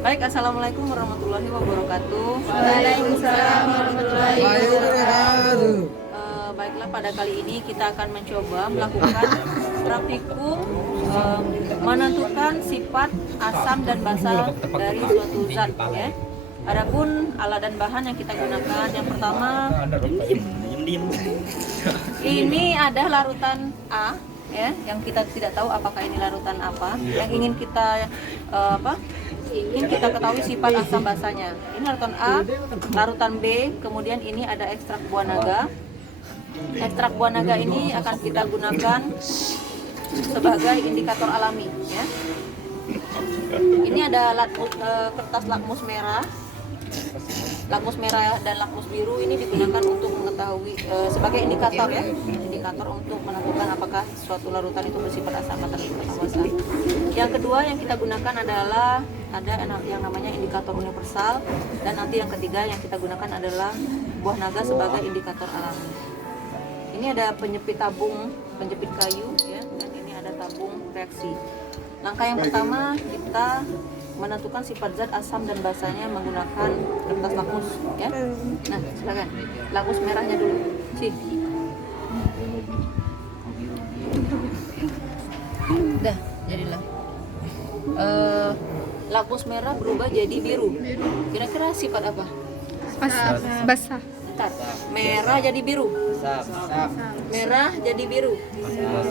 Baik, assalamualaikum warahmatullahi wabarakatuh. Waalaikumsalam warahmatullahi wabarakatuh. Baiklah, pada kali ini kita akan mencoba melakukan praktikum menentukan sifat asam dan basa dari suatu zat. Ya. Adapun alat dan bahan yang kita gunakan, yang pertama ini ada larutan A, ya, yang kita tidak tahu apakah ini larutan apa. Yang ingin kita ingin kita ketahui sifat asam basanya. Ini larutan A, larutan B, kemudian ini ada ekstrak buah naga. Ekstrak buah naga ini akan kita gunakan sebagai indikator alami, ya. Ini ada kertas lakmus merah. Lakmus merah dan lakmus biru ini digunakan untuk mengetahui sebagai indikator, ya, indikator untuk menentukan apakah suatu larutan itu bersifat asam atau basa. Yang kedua yang kita gunakan adalah ada yang namanya indikator universal, dan nanti yang ketiga yang kita gunakan adalah buah naga sebagai indikator alami. Ini ada penjepit tabung, penjepit kayu, ya, dan ini ada tabung reaksi. Langkah yang pertama kita menentukan sifat zat asam dan basanya menggunakan kertas lakmus, ya. Nah, silakan. Lakmus merahnya dulu. Dah, jadilah. Lakmus merah berubah jadi biru. Kira-kira sifat apa? Basah. Bentar. Merah jadi biru. Merah jadi biru.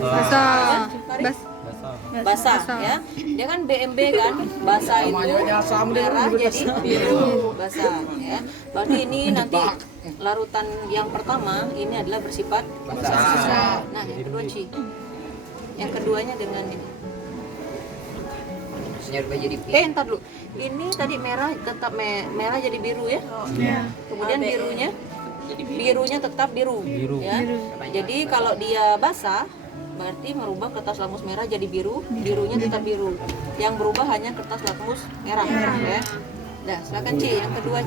Basah. Basah, ya. Dia kan BMB kan, basah itu merah jadi biru, basah, ya. Berarti ini nanti larutan yang pertama ini adalah bersifat basah. Nah, yang kedua yang keduanya dengan ini. Entar dulu. Ini tadi merah tetap merah jadi biru, ya. Kemudian birunya tetap biru. Ya. Jadi kalau dia basah berarti merubah kertas lakmus merah jadi biru, birunya tetap biru. Yang berubah hanya kertas lakmus merah, ya. Nah, silakan yang kedua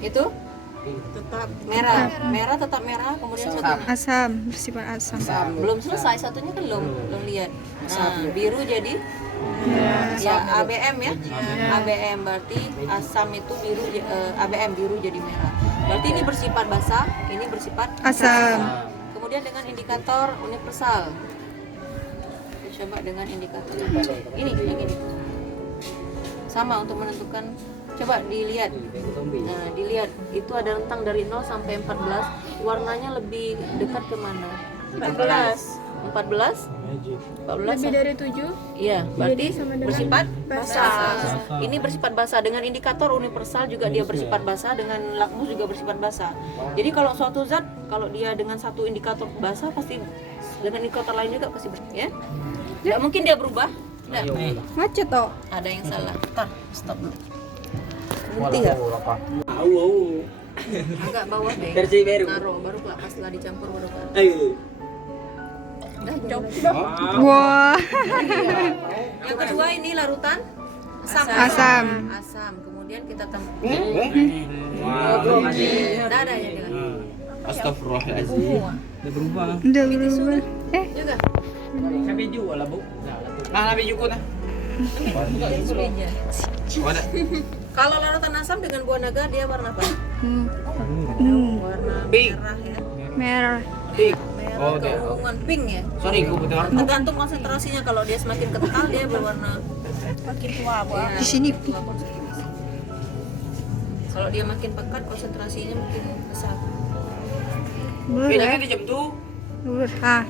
Itu tetap merah tetap merah, kemudian satunya Asam, bersifat asam. belum selesai, satunya kan belum lihat. Nah, biru jadi ya ABM, ya. ABM berarti asam itu biru, ABM biru jadi merah. Berarti ini bersifat basah, ini bersifat Asam. Kemudian dengan indikator universal. Coba dengan indikator ini yang ini. Sama untuk menentukan, coba dilihat. Nah, dilihat itu ada rentang dari 0 sampai 14. Warnanya lebih dekat ke mana? 14. Lebih dari 7. Iya, berarti bersifat basah. basah. Ini bersifat basah. Dengan indikator universal juga dia bersifat basah, dengan lakmus juga bersifat basah. Jadi kalau suatu zat, kalau dia dengan satu indikator basah, pasti dengan indikator lain juga pasti bersih, ya. Tidak mungkin dia berubah. Nggak. Macet toh. Ada yang salah. Ntar, stop dulu. Berhenti nggak? Agak bawah deh. Naruh, baru pas setelah dicampur baru Udah, coba. Wah. Yang kedua ini larutan Asam. Asam. Kemudian kita tambah. Ada ya dengan. Astagfirullahaladzim. Udah berubah. Udah berubah. Juga. Kami juga lah, Bu. Nah, nabi juga nah. Ada. Kalau larutan asam dengan buah naga dia warna apa? Warna Pink. merah, ya. Merah. Pink. Merah Oh, oke. keunguan pink, ya. Sorry, gue betul. Tergantung konsentrasinya. Kalau dia semakin kental dia berwarna makin tua, Di sini. Kalau dia makin pekat konsentrasinya makin besar. Bedanya Boleh. di jam tuh. Boleh. Ah.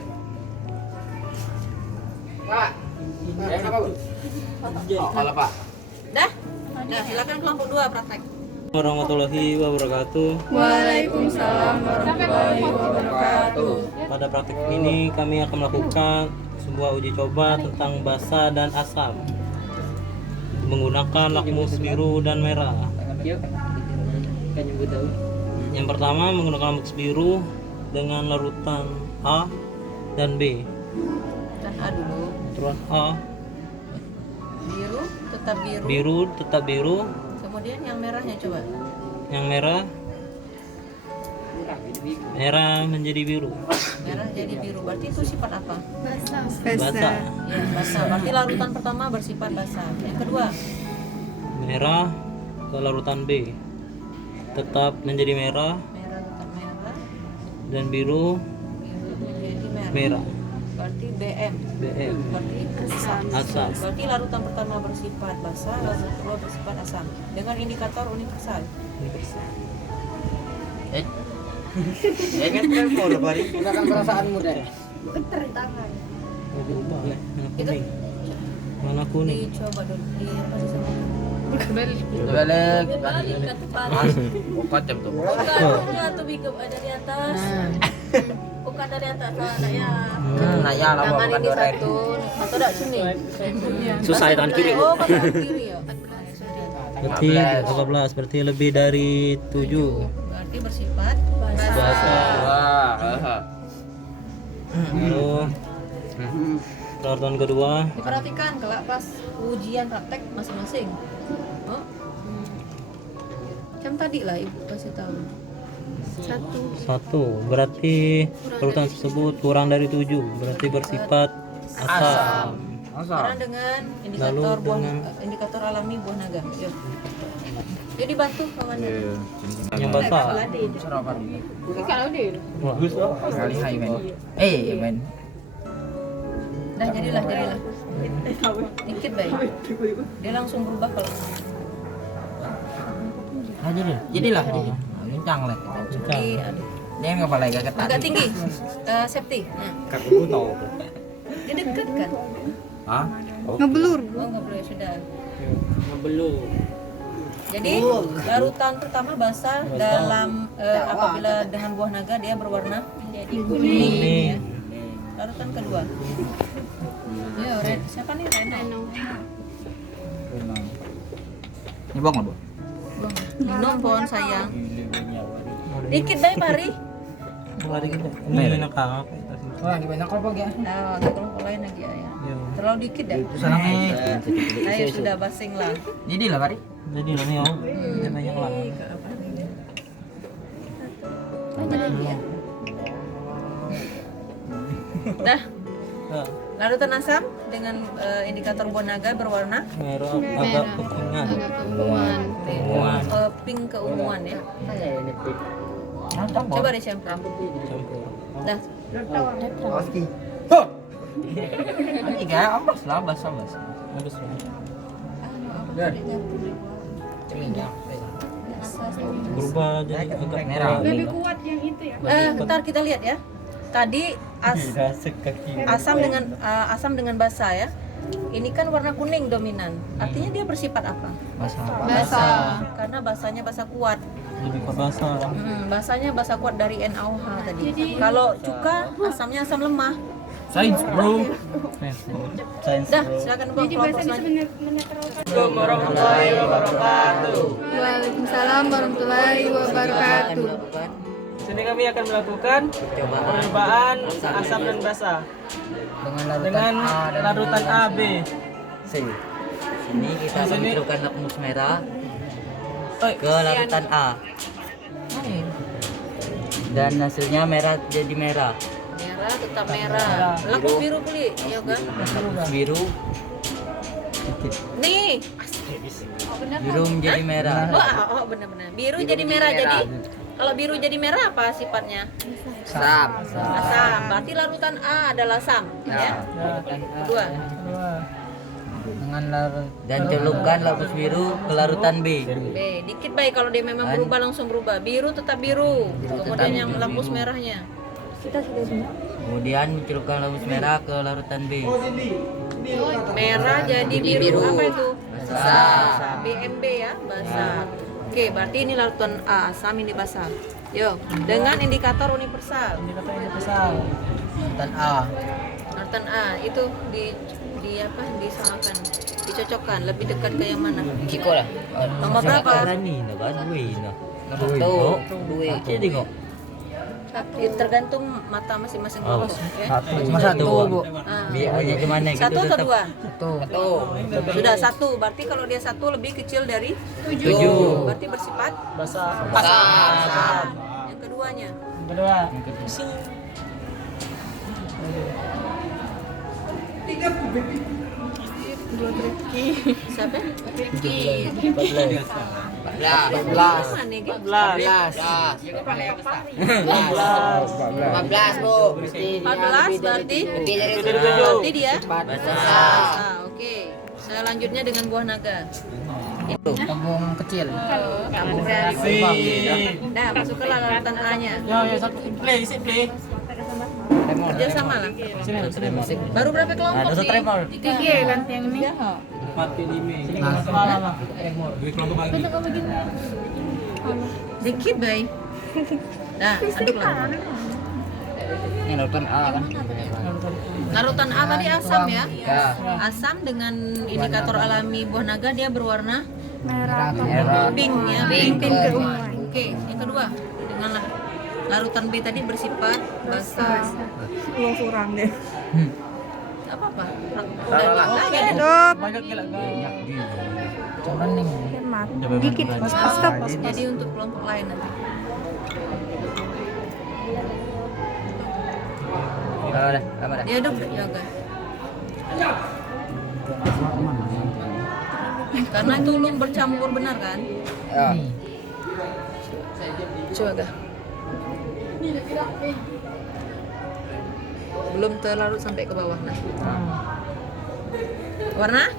Pak. Apa, Bu? Oh, kalau Pak. Dah? Dah, silakan kelompok 2 praktek. Warahmatullahi wabarakatuh. Waalaikumsalam warahmatullahi wabarakatuh. Pada praktik ini kami akan melakukan sebuah uji coba tentang basa dan asam menggunakan lakmus biru dan merah. Yang pertama menggunakan lakmus biru dengan larutan A dan B. Dan A dulu. Larutan A, Biru tetap biru. biru tetap biru. Kemudian yang merahnya coba. Yang merah Merah menjadi biru. Merah jadi biru. Berarti itu sifat apa? Basah. Ya, basah. Berarti larutan pertama bersifat basah. Yang kedua, Merah ke larutan B. Tetap menjadi merah merah tetap merah, dan biru biru menjadi merah. merah. Berarti BM. BM. Berarti asam. Asam. Berarti larutan pertama bersifat basah, larutan kedua bersifat asam. Dengan indikator universal. Ya kan mau lo bari. Gunakan perasaanmu deh. Itu Mana kuning? dicoba dulu. Di apa disamakan? Balik. Balik ke depan. Oh, kacam tuh. Bukan tuh bikep dari atas. Bukan dari atas, ada ya. Nah, ya lama Tangan bukan ini dorek. satu, atau tidak sini? Susah di tangan kiri. Oh, ke tangan kiri ya. Berarti 14, berarti lebih dari 7. Berarti bersifat basah. Basah. Wah, Lalu larutan kedua Diperhatikan kelak pas ujian praktek masing-masing. Oh. Macam tadi lah ibu kasih tahu. 1. Berarti larutan tersebut kurang dari 7, berarti bersifat asam. Sekarang dengan indikator Lalu buah dengan- indikator alami buah naga. Yuk. Yuk dibantu kawannya. Yang basah. Wah, Kali hai men. Men. Dah jadilah. Dikit baik. Dia langsung berubah kalau Jadilah. Kencang lah. di Dia nggak boleh gak ketat. agak tinggi. Safety. Nah, Kakakku tahu. dia dekat kan? Hah? Ngeblur. Oh, nggak boleh sudah. Ngebelu. Jadi larutan pertama basah dalam apabila dengan buah naga dia berwarna kuning. Ya. Larutan kedua. Ya, siapa nih Reno? Ini bang Bu. Minum pohon sayang. Dikit baik Pari. lari kita. Ini nakakak. Wah, di banyak apa ya? Nah, agak kelompok lain lagi ya. Terlalu dikit dah. Sanangnya. Ayo sudah basing lah. Jadi lah Bari. Jadi lah nih, kita banyak lah. Dah. Nah, Larutan asam dengan indikator buah naga berwarna merah agak kekuningan. pink keunguan ya. Coba deh campur. Campur. Dah. Ini kayak apa? Labas. Habis lah. Berubah jadi agak Merah. Ntar kita lihat ya. Tadi asam dengan basah ya. Ini kan warna kuning dominan. Artinya dia bersifat apa? Basah. Karena basahnya basah kuat. lebih ke basah. Basahnya basah kuat dari NaOH tadi. Kalau cuka asamnya asam lemah. Sains, bro. Dah, silakan buang kelompok selanjutnya. Warahmatullahi wabarakatuh. Waalaikumsalam warahmatullahi wabarakatuh. Sini kami akan melakukan percobaan asam dan basah dengan larutan A, B. Sini kita akan mencurahkan lakmus merah ke larutan A. Dan hasilnya merah jadi merah. Merah tetap merah. Lakmus biru puli, ya kan? Lakmus biru, Nih. biru menjadi merah. Oh, benar-benar. Biru jadi merah jadi. Kalau biru jadi merah apa sifatnya? Asam. Asam. Berarti larutan A adalah asam, ya. Kedua. Dengan larut. Dan celupkan lakmus biru ke larutan B. B. Dikit baik kalau dia memang berubah langsung berubah. Biru tetap biru. Kemudian yang lakmus merahnya. Kemudian mencelupkan lakmus merah ke larutan B. Merah jadi biru. Apa itu? Basah. BMB ya, basah. Oke, berarti ini larutan A, asam ini basah. Yuk, dengan indikator universal. Dan A. Larutan A itu di apa? Disamakan, dicocokkan. Lebih dekat ke yang mana? Kiko lah. Nomor berapa? Ini nah kan duit nah. Tuh. Duit. Jadi kok. Tergantung mata masing-masing kelompok. Ya. Cuma satu, Bu. Ah. Biarnya gimana gitu Satu atau tetap dua? Satu. Sudah satu. Berarti kalau dia satu lebih kecil dari 7. berarti bersifat Basah. basah. Yang kedua. keduanya. Kedua. Siapa? 14. Mana nih? 14 Bu. 14 berarti Dari berarti dia. 14. Oke. Selanjutnya dengan buah naga. Tabung kecil. Kamu dari Dah masuk ke larutan A-nya. Yo, satu play, play. Kerja sama lah. Sini. Baru berapa kelompok Ada nih? tremor. 3 ganti yang ini. 4 ke 5. Lama. Dikit, Bay. Nah, aduk lah. Ini larutan A kan. Larutan A tadi asam ya. Ya. Asam dengan indikator alami buah naga dia berwarna Merah. pink ya. Pink. Oke, yang kedua dengan larutan B tadi bersifat basah. Kurang deh. Gak apa-apa. Udah lagi ada. Stop. Banyak gila guys. Cuman nih. Dikit. Stop. Jadi untuk kelompok lain nanti. Udah, lama dah. Diaduk yoga. Karena itu belum bercampur benar kan? Ya. Coba gak? Belum terlarut sampai ke bawah nah. Warna?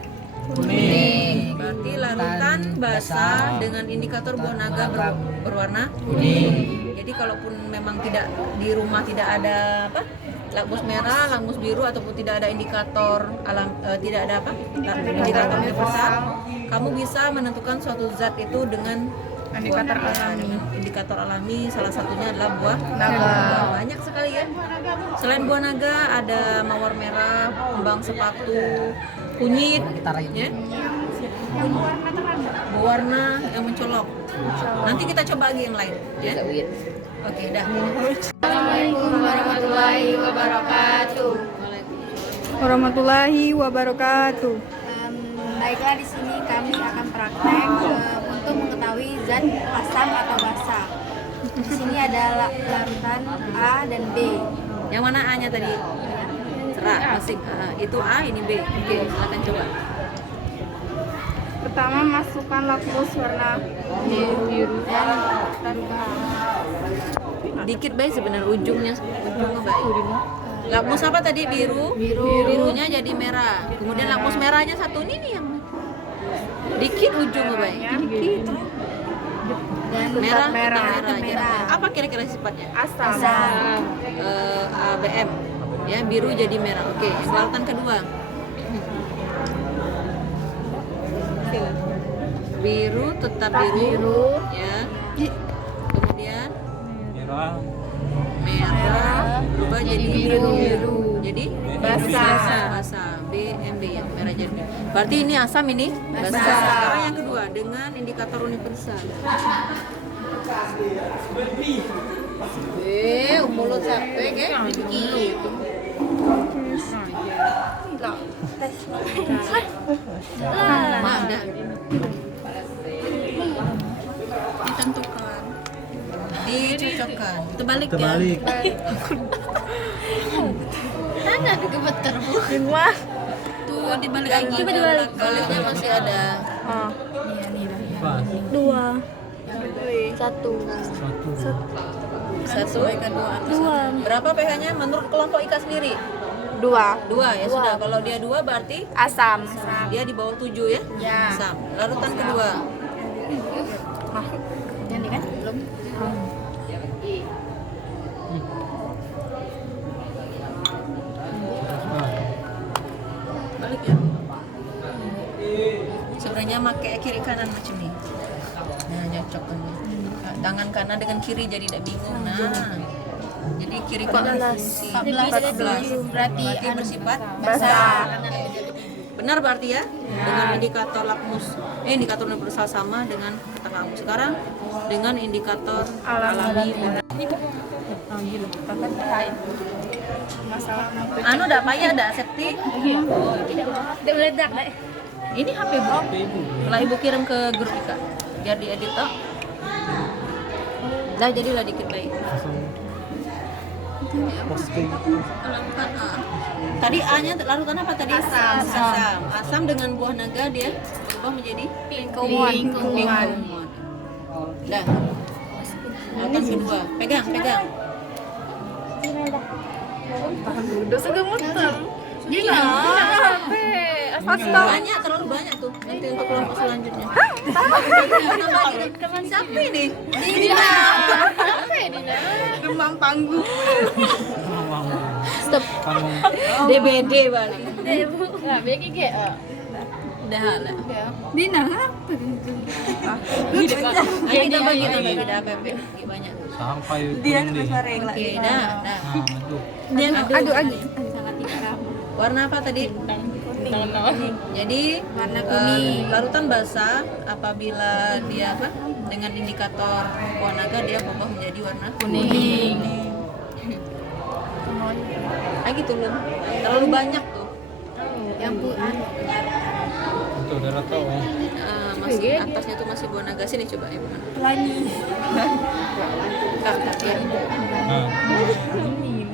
Kuning. Berarti larutan basah dengan indikator buah naga berwarna Kuning. Jadi kalaupun memang tidak di rumah tidak ada apa? Lakmus merah, lakmus biru ataupun tidak ada indikator tidak ada apa? Indikator universal, kamu bisa menentukan suatu zat itu dengan Indikator buah naga. alami. Dengan indikator alami salah satunya adalah buah Naga. Banyak sekali ya. Selain buah naga ada mawar merah, kembang sepatu, kunyit, ya. Berwarna yang mencolok. Nanti kita coba lagi yang lain, ya. Oke, dah. Assalamualaikum warahmatullahi wabarakatuh. Warahmatullahi wabarakatuh. Baiklah, di sini kami akan praktek untuk mengetahui zat asam atau basa. Di sini ada larutan A dan B. Yang mana A-nya tadi? Cerah, masing. Itu A, ini B. Oke, silakan coba. Pertama masukkan lakmus warna biru dan Dikit baik sebenarnya ujungnya baik. Lakmus apa tadi? Biru. Birunya jadi merah. Kemudian lakmus merahnya satu ini nih yang dikit ujungnya baik. Dan Merah, merah. tetap merah. Apa kira-kira sifatnya? asam. ABM. Ya, biru jadi merah. Oke, yang larutan kedua. Biru tetap biru. Ya. Kemudian Merah. merah berubah jadi biru. Jadi Basah. basah. BMB ya, merah jadi biru. Berarti ini asam, ini basah. Sekarang yang kedua dengan indikator universal. Mulut sampai ke gitu. Maaf dah. Ditentukan. Dicocokkan. Terbalik ya. Mana ada gemeter bu? Tuh dibalik lagi. Coba dibalik. Baliknya masih ada. Oh. Pas. 2 Satu. Berapa pH-nya menurut kelompok Ika sendiri? 2 Dua ya sudah. Kalau dia 2 berarti asam. dia di bawah 7 ya? Ya. Asam. Larutan kedua. Ini kan belum. Balik ya. Sebenarnya pakai kiri kanan macam ni. Nah, nyocok kan. Tangan kanan dengan kiri jadi tidak bingung. Nah. Jadi kiri kanan fungsi 14. Berarti bersifat Basah. benar berarti ya, dengan indikator lakmus indikator universal sama dengan kata kamu sekarang dengan indikator alami. Anu dah payah dah safety. Dia meledak deh. Ini HP bu. Setelah ibu kirim ke grup Ika biar diedit toh. Lah jadilah dikit baik. Larutan A. Tadi A-nya larutan apa tadi? Asam. Asam dengan buah naga dia berubah menjadi lingkungan. Dah. Larutan kedua. Pegang. Dosa gemeter. Gila. Astaga. Banyak, terlalu banyak tuh. Nanti untuk kelompok selanjutnya. Teman siapa ini? Dina. Demam panggung. Stop. DBD balik. Nah, BGG. Udah lah. Dina apa? Ayo kita bagi dah BB banyak. Sampai Dia kuning deh. regla. Oke, dah. Aduh. Dia Aduh. warna apa tadi? Jadi Warna kuning. larutan basah apabila dia apa dengan indikator buah naga dia berubah menjadi warna kuning. Gitu loh. Terlalu banyak tuh. Yang Itu udah tahu ya. Masih atasnya tuh masih buah naga, sini coba ya bukan. pelangi. Ya. Nah. Kuning.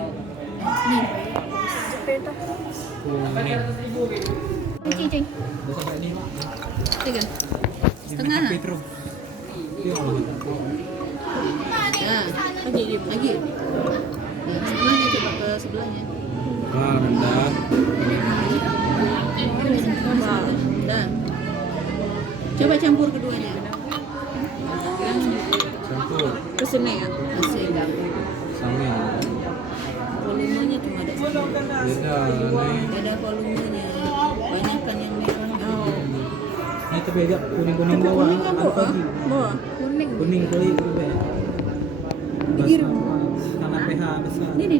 Tiga. Setengah. Nah, lagi. Nah, sebelahnya coba ke sebelahnya. Nah, rendah. Dah. Coba campur keduanya. Campur. Ke sini ya. Asik. Sama. Volumenya cuma ada. Beda nih. Beda volumenya. Banyakan yang merah. Ini tapi agak kuning-kuning bawah. Bawah. Kuning kulit juga. Digiru. Karena pH besar. Ini.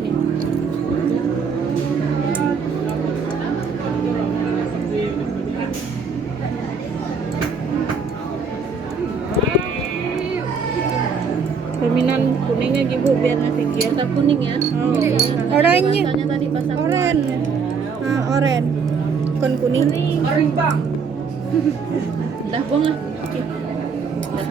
Perminan kuningnya gitu biar ngasih dia. Basah kuning ya. Oranye. Basahnya tadi basah kuning. Oren. Nah, oren. Bukan kuning. Dah buang lah. Oke. Dah.